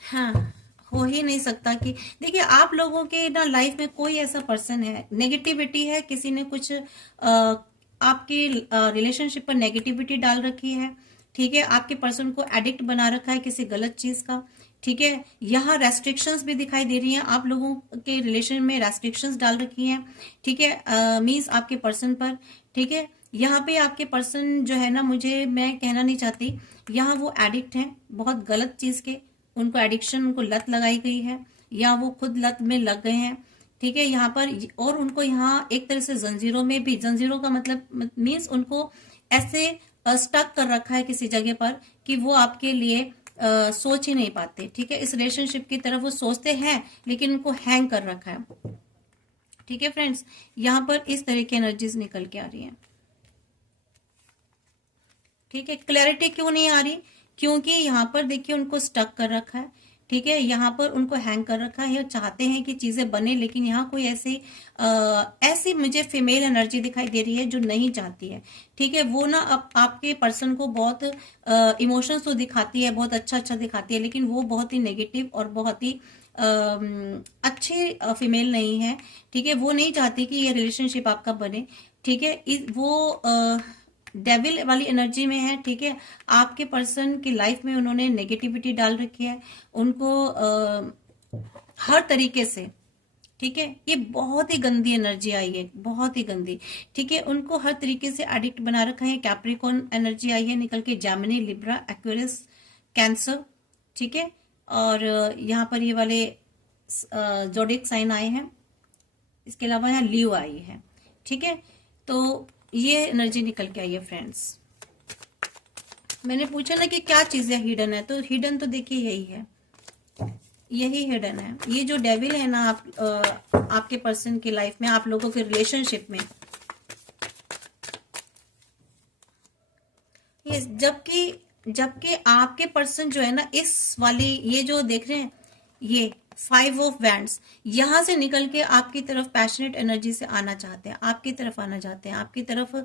हाँ, हो ही नहीं सकता कि देखिए आप लोगों के ना लाइफ में कोई ऐसा पर्सन है, नेगेटिविटी है, किसी ने कुछ आपके रिलेशनशिप पर नेगेटिविटी डाल रखी है, ठीक है। आपके पर्सन को एडिक्ट बना रखा है किसी गलत चीज का, ठीक है। यहाँ रेस्ट्रिक्शंस भी दिखाई दे रही हैं, आप लोगों के रिलेशन में रेस्ट्रिक्शंस डाल रखी हैं, ठीक है, मीन्स आपके पर्सन पर, ठीक है। यहाँ पे आपके पर्सन जो है ना, मुझे मैं कहना नहीं चाहती, यहाँ वो एडिक्ट हैं बहुत गलत चीज के, उनको एडिक्शन, उनको लत लगाई गई है या वो खुद लत में लग गए हैं, ठीक है। यहाँ पर और उनको यहाँ एक तरह से जंजीरों में भी, जंजीरों का मतलब मीन्स उनको ऐसे स्टक कर रखा है किसी जगह पर कि वो आपके लिए सोच ही नहीं पाते, ठीक है। इस रिलेशनशिप की तरफ वो सोचते हैं लेकिन उनको हैंग कर रखा है, ठीक है फ्रेंड्स। यहाँ पर इस तरह की एनर्जीज निकल के आ रही है, ठीक है। क्लैरिटी क्यों नहीं आ रही? क्योंकि यहाँ पर देखिए उनको स्टक कर रखा है, ठीक है, यहाँ पर उनको हैंग कर रखा है, चाहते हैं कि चीजें बने, लेकिन यहाँ कोई ऐसी मुझे फीमेल एनर्जी दिखाई दे रही है जो नहीं चाहती है। ठीक है, वो ना आपके पर्सन को बहुत इमोशंस तो दिखाती है, बहुत अच्छा अच्छा दिखाती है, लेकिन वो बहुत ही नेगेटिव और बहुत ही अच्छी फीमेल नहीं है। ठीक है, वो नहीं चाहती कि ये रिलेशनशिप आपका बने। ठीक है, वो डेविल वाली एनर्जी में है। ठीक है, आपके पर्सन की लाइफ में उन्होंने नेगेटिविटी डाल रखी है, उनको हर तरीके से। ठीक है, ये बहुत ही गंदी एनर्जी आई है, बहुत ही गंदी। ठीक है, उनको हर तरीके से एडिक्ट बना रखा है। कैप्रिकॉर्न एनर्जी आई है निकल के, जेमिनी, लिब्रा, एक्वेरियस, कैंसर। ठीक है, और यहाँ पर ये वाले जोडिक साइन आए हैं, इसके अलावा यहाँ लीव आई है। ठीक है, तो ये एनर्जी निकल के आई है फ्रेंड्स। मैंने पूछा ना कि क्या चीजें हिडन है, तो हिडन तो देखिए यही है, यही हिडन है। ये जो डेविल है ना आपके पर्सन की लाइफ में, आप लोगों के रिलेशनशिप में, ये जबकि आपके पर्सन जो है ना, इस वाली ये जो देख रहे हैं, ये 5 ऑफ वैंड्स, यहां से निकल के आपकी तरफ पैशनेट एनर्जी से आना चाहते हैं, आपकी तरफ आना चाहते हैं, आपकी तरफ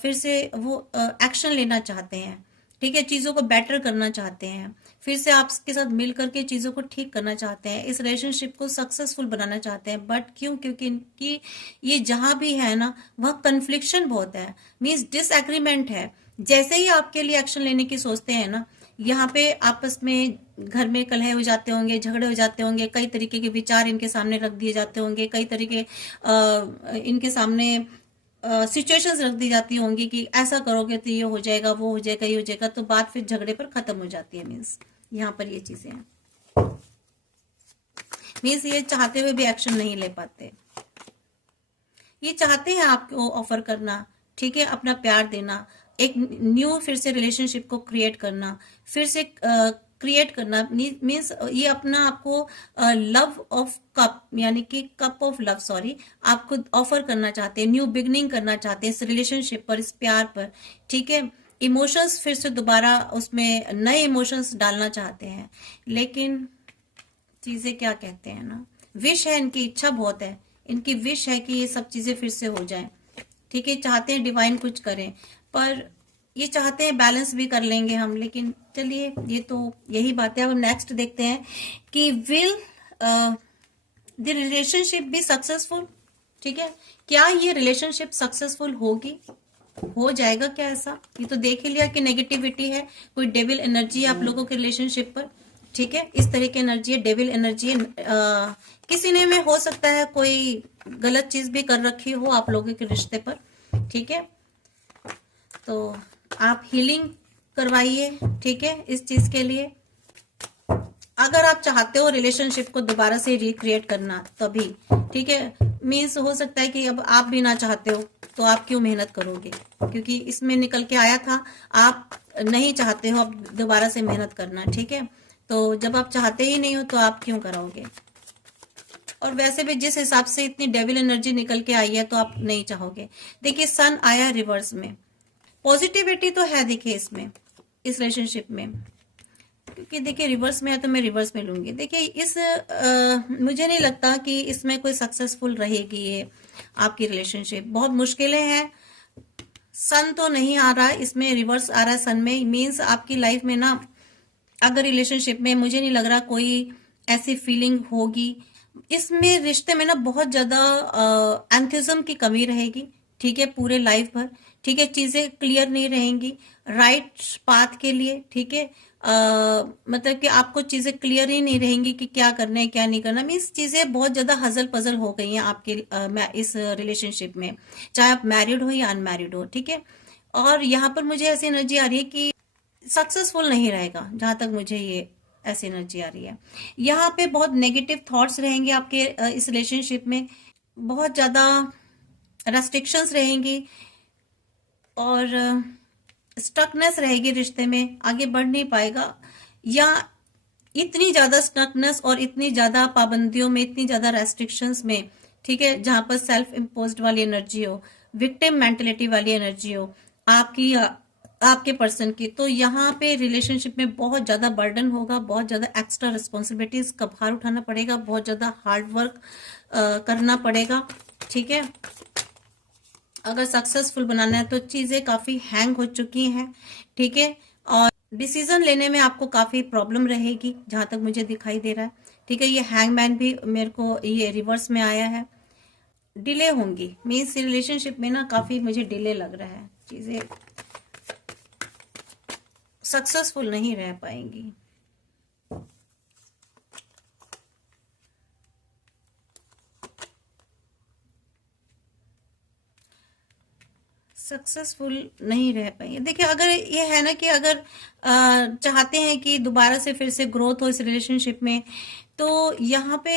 फिर से वो एक्शन लेना चाहते हैं। ठीक है, चीजों को बेटर करना चाहते हैं, फिर से आपके साथ मिल करके चीजों को ठीक करना चाहते हैं, इस रिलेशनशिप को सक्सेसफुल बनाना चाहते हैं। बट क्यों? क्योंकि इनकी ये जहां भी है ना, वह कन्फ्लिक्शन बहुत है, मीन्स डिसएग्रीमेंट है। जैसे ही आपके लिए एक्शन लेने की सोचते हैं ना, यहाँ पे आपस में घर में कलह हो जाते होंगे, झगड़े हो जाते होंगे, कई तरीके के विचार इनके सामने रख दिए जाते होंगे, कई तरीके इनके सामने सिचुएशंस रख दी जाती होंगी कि ऐसा करोगे तो ये हो जाएगा, वो हो जाएगा, ये हो जाएगा, तो बात फिर झगड़े पर खत्म हो जाती है। मीन्स यहाँ पर ये चीजें हैं, मीन्स ये चाहते हुए भी एक्शन नहीं ले पाते। ये चाहते हैं आपको ऑफर करना, ठीक है, अपना प्यार देना, एक न्यू फिर से रिलेशनशिप को क्रिएट करना, फिर से क्रिएट करना, मीन्स ये अपना आपको लव ऑफ कप, यानी कि कप ऑफ लव, सॉरी, आपको ऑफर करना चाहते हैं, न्यू बिगनिंग करना चाहते हैं इस रिलेशनशिप पर, इस प्यार पर। ठीक है, इमोशंस फिर से दोबारा उसमें नए इमोशंस डालना चाहते हैं, लेकिन चीजें क्या कहते हैं ना, विश है, इनकी इच्छा बहुत है, इनकी विश है कि ये सब चीजें फिर से हो जाएं। ठीक है, चाहते हैं डिवाइन कुछ करें, पर ये चाहते हैं बैलेंस भी कर लेंगे हम, लेकिन चलिए ये तो यही बात है। अब हम नेक्स्ट देखते हैं कि will the relationship be successful. ठीक है, क्या ये रिलेशनशिप सक्सेसफुल होगी, हो जाएगा क्या ऐसा? ये तो देख ही लिया कि नेगेटिविटी है, कोई डेविल एनर्जी है आप लोगों के रिलेशनशिप पर। ठीक है, इस तरह की एनर्जी है, डेविल एनर्जी है। किसी ने में हो सकता है कोई गलत चीज भी कर रखी हो आप लोगों के रिश्ते पर। ठीक है, तो आप हीलिंग करवाइए। ठीक है, इस चीज के लिए अगर आप चाहते हो रिलेशनशिप को दोबारा से रिक्रिएट करना तभी। ठीक है, मीन्स हो सकता है कि अब आप भी ना चाहते हो तो आप क्यों मेहनत करोगे, क्योंकि इसमें निकल के आया था आप नहीं चाहते हो अब दोबारा से मेहनत करना। ठीक है, तो जब आप चाहते ही नहीं हो तो आप क्यों कराओगे? और वैसे भी जिस हिसाब से इतनी डेविल एनर्जी निकल के आई है तो आप नहीं चाहोगे। देखिए सन आया रिवर्स में, पॉजिटिविटी तो है देखिए इसमें, इस रिलेशनशिप में, क्योंकि देखिए रिवर्स में है तो मैं रिवर्स में लूंगी। देखिए इस मुझे नहीं लगता कि इसमें कोई सक्सेसफुल रहेगी ये आपकी रिलेशनशिप, बहुत मुश्किलें हैं। सन तो नहीं आ रहा, इसमें रिवर्स आ रहा है सन में, मीन्स आपकी लाइफ में ना अगर रिलेशनशिप में मुझे नहीं लग रहा कोई ऐसी फीलिंग होगी। इसमें रिश्ते में ना बहुत ज्यादा एंथुजिज्म की कमी रहेगी। ठीक है, पूरे लाइफ भर। ठीक है, चीजें क्लियर नहीं रहेंगी राइट पाथ के लिए। ठीक है, मतलब कि आपको चीजें क्लियर ही नहीं रहेंगी कि क्या करना है क्या नहीं करना। मीन्स चीजें बहुत ज्यादा हजल पजल हो गई हैं आपके इस रिलेशनशिप में, चाहे आप मैरिड हो या अनमैरिड हो। ठीक है, और यहाँ पर मुझे ऐसी एनर्जी आ रही है कि सक्सेसफुल नहीं रहेगा, जहां तक मुझे ये ऐसी एनर्जी आ रही है। यहाँ पे बहुत नेगेटिव थॉट्स रहेंगे आपके इस रिलेशनशिप में, बहुत ज्यादा रेस्ट्रिक्शंस रहेंगी और स्टकनेस रहेगी रिश्ते में, आगे बढ़ नहीं पाएगा। या इतनी ज्यादा स्टकनेस और इतनी ज्यादा पाबंदियों में, इतनी ज्यादा रेस्ट्रिक्शंस में, ठीक है, जहां पर सेल्फ इम्पोज्ड वाली एनर्जी हो, विक्टिम मेंटेलिटी वाली एनर्जी हो, आपकी आपके पर्सन की, तो यहाँ पे रिलेशनशिप में बहुत ज्यादा बर्डन होगा, बहुत ज्यादा एक्स्ट्रा रिस्पॉन्सिबिलिटीज का भार उठाना पड़ेगा, बहुत ज्यादा हार्ड वर्क करना पड़ेगा। ठीक है, अगर सक्सेसफुल बनाना है तो चीजें काफी हैंग हो चुकी हैं। ठीक है, और डिसीजन लेने में आपको काफी प्रॉब्लम रहेगी जहां तक मुझे दिखाई दे रहा है। ठीक है, ये हैंगमैन भी मेरे को ये रिवर्स में आया है। डिले होंगी, मीन्स रिलेशनशिप में ना काफी मुझे डिले लग रहा है, चीजें सक्सेसफुल नहीं रह पाएंगी। सक्सेसफुल नहीं रह पाएंगे। देखिए, अगर ये है ना कि अगर चाहते हैं कि दोबारा से फिर से ग्रोथ हो इस रिलेशनशिप में, तो यहाँ पे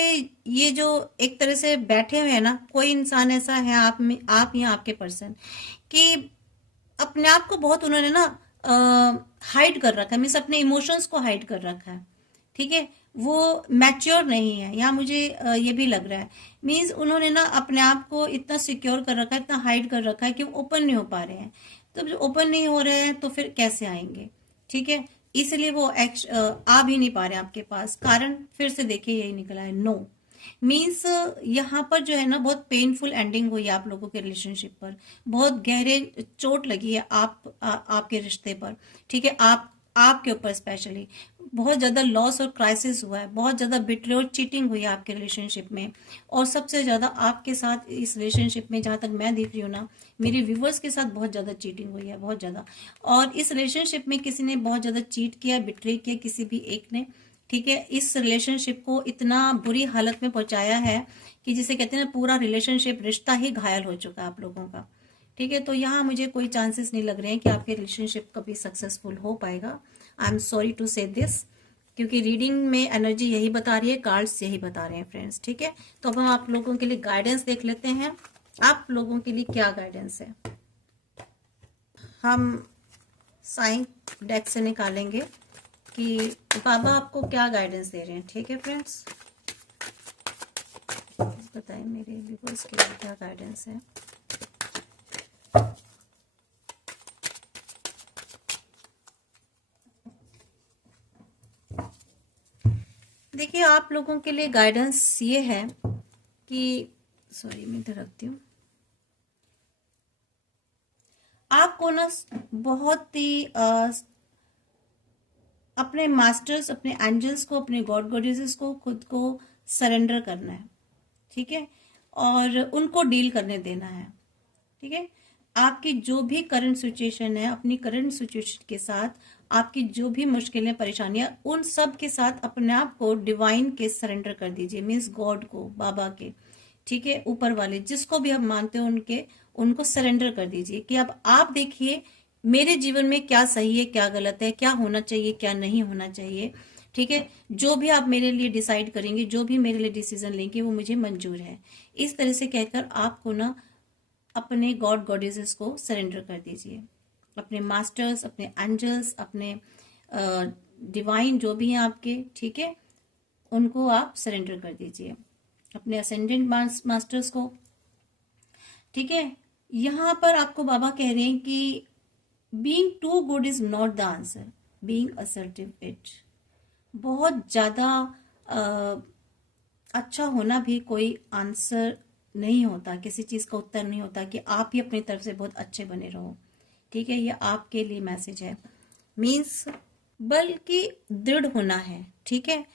ये जो एक तरह से बैठे हुए हैं ना, कोई इंसान ऐसा है आप में, आप या आपके पर्सन, कि अपने आप को बहुत उन्होंने ना हाइड कर रखा है, मीन्स अपने इमोशंस को हाइड कर रखा है। ठीक है, वो मैच्योर नहीं है, या मुझे ये भी लग रहा है, मीन्स उन्होंने ना अपने आप को इतना सिक्योर कर रखा है, इतना हाइड कर रखा है कि वो ओपन नहीं हो पा रहे हैं। तो जब ओपन नहीं हो रहे हैं तो फिर कैसे आएंगे? ठीक है, इसलिए वो आ भी नहीं पा रहे हैं आपके पास। कारण फिर से देखिए यही निकला है, नो। मीन्स यहाँ पर जो है ना, बहुत पेनफुल एंडिंग हुई है आप लोगों के रिलेशनशिप पर, बहुत गहरे चोट लगी है आपके रिश्ते पर। ठीक है, आपके ऊपर स्पेशली बहुत ज्यादा लॉस और क्राइसिस हुआ है, बहुत ज्यादा बिट्रे और चीटिंग हुई है आपके रिलेशनशिप में। और सबसे ज्यादा आपके साथ इस रिलेशनशिप में, जहां तक मैं देख रही हूँ ना, मेरे व्यूवर्स के साथ बहुत ज्यादा चीटिंग हुई है, बहुत ज्यादा। और इस रिलेशनशिप में किसी ने बहुत ज्यादा चीट किया, बिट्रे किया, किसी भी एक ने। ठीक है, इस रिलेशनशिप को इतना बुरी हालत में पहुंचाया है कि जिसे कहते हैं ना, पूरा रिलेशनशिप, रिश्ता ही घायल हो चुका है आप लोगों का। ठीक है, तो यहाँ मुझे कोई चांसेस नहीं लग रहे हैं कि आपके रिलेशनशिप कभी सक्सेसफुल हो पाएगा। आई एम सॉरी टू से दिस, क्योंकि रीडिंग में एनर्जी यही बता रही है, कार्ड्स यही बता रहे हैं फ्रेंड्स। ठीक है, तो अब हम आप लोगों के लिए गाइडेंस देख लेते हैं, आप लोगों के लिए क्या गाइडेंस है। हम साइन डेक से निकालेंगे कि बाबा आपको क्या गाइडेंस दे रहे हैं। ठीक है फ्रेंड्स, बताएं मेरे व्यूअर्स के लिए क्या गाइडेंस है। देखिए, आप लोगों के लिए गाइडेंस ये है कि, सॉरी मैं इधर रखती हूँ, आपको ना बहुत ही अपने मास्टर्स, अपने एंजल्स को, अपने गॉड गॉडेसेस को खुद को सरेंडर करना है। ठीक है, और उनको डील करने देना है। ठीक है, आपकी जो भी करंट सिचुएशन है, अपनी करंट सिचुएशन के साथ आपकी जो भी मुश्किलें, परेशानियां, उन सब के साथ अपने आप को डिवाइन के सरेंडर कर दीजिए, मीन्स गॉड को, बाबा के। ठीक है, ऊपर वाले जिसको भी हम मानते हो उनको सरेंडर कर दीजिए कि अब आप देखिए मेरे जीवन में क्या सही है, क्या गलत है, क्या होना चाहिए, क्या नहीं होना चाहिए। ठीक है, जो भी आप मेरे लिए डिसाइड करेंगे, जो भी मेरे लिए डिसीजन लेंगे, वो मुझे मंजूर है। इस तरह से कहकर आपको ना अपने गॉड गॉडेसेस को सरेंडर कर दीजिए, अपने मास्टर्स, अपने एंजल्स, अपने डिवाइन जो भी हैं आपके। ठीक है, उनको आप सरेंडर कर दीजिए, अपने असेंडेंट मास्टर्स को। ठीक है, यहां पर आपको बाबा कह रहे हैं कि being too good is not the answer, being assertive it. बहुत ज्यादा अच्छा होना भी कोई आंसर नहीं होता, किसी चीज का उत्तर नहीं होता कि आप ही अपनी तरफ से बहुत अच्छे बने रहो। ठीक है, ये आपके लिए मैसेज है, मीन्स बल्कि दृढ़ होना है। ठीक है,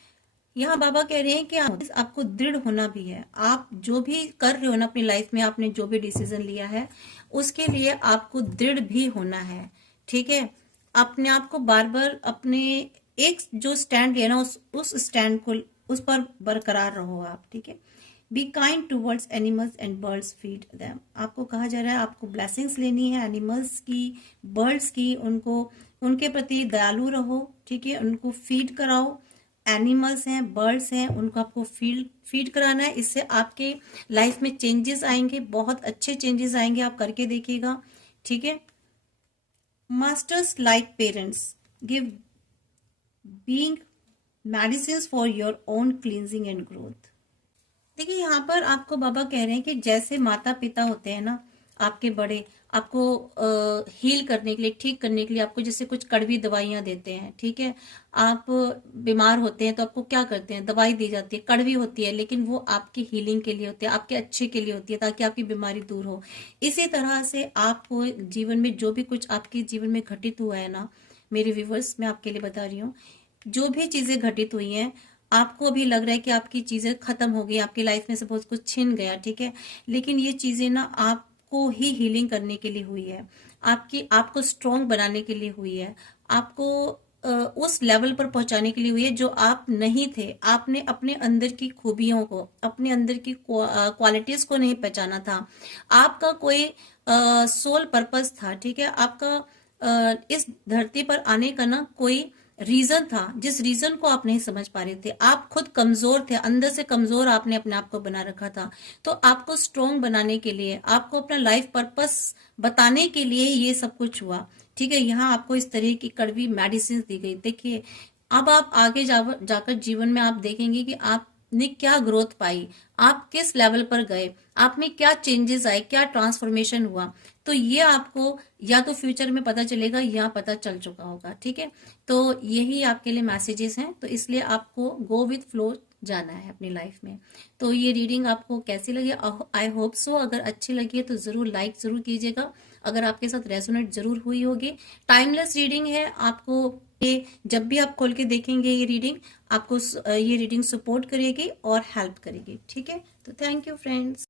यहाँ बाबा कह रहे हैं कि आपको दृढ़ होना भी है। आप जो भी कर रहे हो ना अपनी लाइफ में, आपने जो भी डिसीजन लिया है, उसके लिए आपको दृढ़ भी होना है। ठीक है, अपने आप को बार बार अपने एक जो स्टैंड लिया ना, उस स्टैंड को, उस पर बरकरार रहो आप। ठीक है, be kind towards animals and birds, feed them. आपको कहा जा रहा है आपको ब्लेसिंग्स लेनी है एनिमल्स की, बर्ड्स की, उनको, उनके प्रति दयालु रहो। ठीक है, उनको फीड कराओ। एनिमल्स हैं, बर्ड्स हैं, उनको आपको फीड कराना है। इससे आपके लाइफ में चेंजेस आएंगे, बहुत अच्छे चेंजेस आएंगे, आप करके देखिएगा। ठीक है, masters like parents give being medicine for your own cleansing and growth. देखिए, यहाँ पर आपको बाबा कह रहे हैं कि जैसे माता पिता होते हैं ना, आपके बड़े आपको हील करने के लिए, ठीक करने के लिए आपको जैसे कुछ कड़वी दवाइयां देते हैं, ठीक है। आप बीमार होते हैं तो आपको क्या करते हैं, दवाई दी जाती है, कड़वी होती है, लेकिन वो आपकी हीलिंग के लिए होती है, आपके अच्छे के लिए होती है, ताकि आपकी बीमारी दूर हो। इसी तरह से आपको जीवन में जो भी कुछ आपके जीवन में घटित हुआ है ना, मेरे व्यूवर्स, मैं आपके लिए बता रही हूँ, जो भी चीजें घटित हुई हैं, आपको अभी लग रहा है कि आपकी चीजें खत्म हो गई, आपकी लाइफ में से बहुत कुछ छिन गया, ठीक है, लेकिन ये चीजें ना आपको ही हीलिंग करने के लिए हुई है, आपको स्ट्रांग बनाने के लिए हुई है, आपको उस लेवल पर पहुंचाने के लिए हुई है जो आप नहीं थे। आपने अपने अंदर की खूबियों को, अपने अंदर की क्वालिटीज को नहीं पहचाना था। आपका कोई सोल पर्पस था, ठीक है, आपका इस धरती पर आने का ना कोई रीजन था, जिस रीजन को आप नहीं समझ पा रहे थे। आप खुद कमजोर थे, अंदर से कमजोर आपने अपने आप को बना रखा था। तो आपको स्ट्रोंग बनाने के लिए, आपको अपना लाइफ पर्पस बताने के लिए ये सब कुछ हुआ, ठीक है। यहाँ आपको इस तरह की कड़वी मेडिसिन दी गई। देखिए, अब आप आगे जाकर जीवन में आप देखेंगे कि आपने क्या ग्रोथ पाई, आप किस लेवल पर गए, आप में क्या चेंजेस आए, क्या ट्रांसफॉर्मेशन हुआ। तो ये आपको या तो फ्यूचर में पता चलेगा या पता चल चुका होगा, ठीक है। तो यही आपके लिए मैसेजेस हैं, तो इसलिए आपको गो विथ फ्लो जाना है अपनी लाइफ में। तो ये रीडिंग आपको कैसी लगी, आई होप सो। अगर अच्छी लगी है तो जरूर लाइक जरूर कीजिएगा, अगर आपके साथ रेजोनेट जरूर हुई होगी। टाइमलेस रीडिंग है, आपको ये जब भी आप खोल के देखेंगे ये रीडिंग, आपको ये रीडिंग सपोर्ट करेगी और हेल्प करेगी, ठीक है। तो थैंक यू फ्रेंड्स।